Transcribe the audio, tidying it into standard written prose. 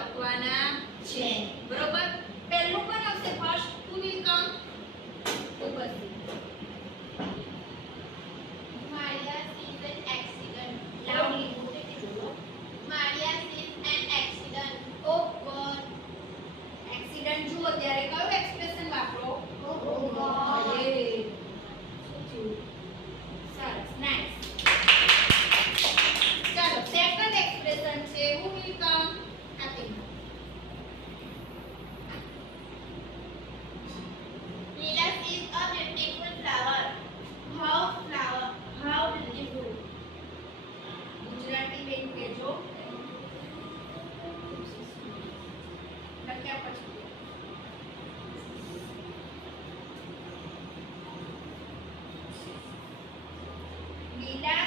લખવાના છે બરોબર પહેલું કોણ આવશે ફર્સ્ટ who will come ઉપરથી Maria sees an accident. loudly મોટેથી બોલો Maria sees an accident. oh god accident જુઓ ત્યારે કયું એક્સપ્રેશન વાપરો Oh God. એ શું થયું સરસ નાઈસ ચાલો સેકન્ડ એક્સપ્રેશન છે who will come આપી Leela sees a beautiful flower. How beautiful. Gujarati બેન કહેજો લખ્યા પછી લીલા